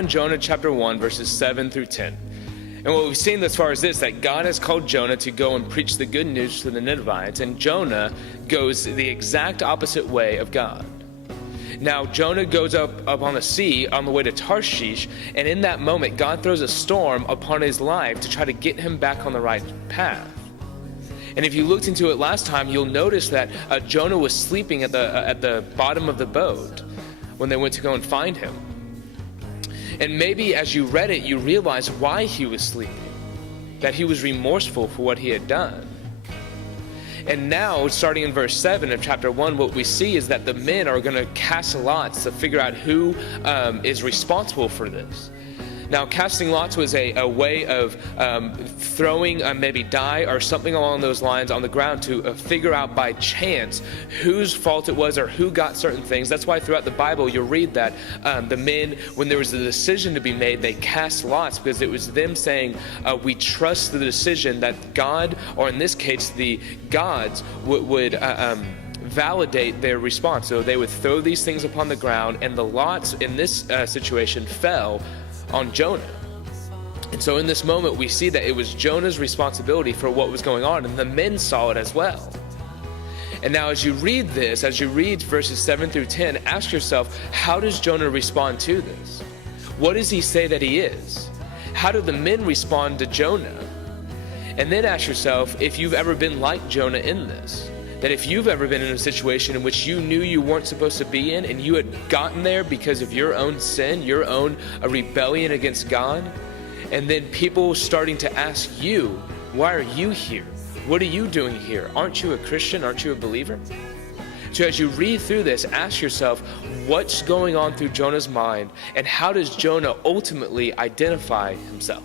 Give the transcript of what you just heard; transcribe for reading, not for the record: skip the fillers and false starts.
in Jonah chapter 1, verses 7 through 10. And what we've seen thus far is this, that God has called Jonah to go and preach the good news to the Ninevites, and Jonah goes the exact opposite way of God. Now, Jonah goes up on the sea on the way to Tarshish, and in that moment, God throws a storm upon his life to try to get him back on the right path. And if you looked into it last time, you'll notice that Jonah was sleeping at the bottom of the boat when they went to go and find him. And maybe as you read it, you realize why he was sleeping, that he was remorseful for what he had done. And now, starting in verse 7 of chapter 1, what we see is that the men are going to cast lots to figure out who is responsible for this. Now, casting lots was a way of throwing maybe dye or something along those lines on the ground to figure out by chance whose fault it was or who got certain things. That's why throughout the Bible you'll read that the men, when there was a decision to be made, they cast lots, because it was them saying, we trust the decision that God, or in this case the gods, would validate their response. So they would throw these things upon the ground, and the lots in this situation fell on Jonah. And so in this moment we see that it was Jonah's responsibility for what was going on, and the men saw it as well. And now as you read this, as you read verses 7 through 10, ask yourself, how does Jonah respond to this? What does he say that he is? How do the men respond to Jonah? And then ask yourself if you've ever been like Jonah in this. That if you've ever been in a situation in which you knew you weren't supposed to be in, and you had gotten there because of your own sin, your own rebellion against God, and then people starting to ask you, why are you here? What are you doing here? Aren't you a Christian? Aren't you a believer? So as you read through this, ask yourself, what's going on through Jonah's mind, and how does Jonah ultimately identify himself?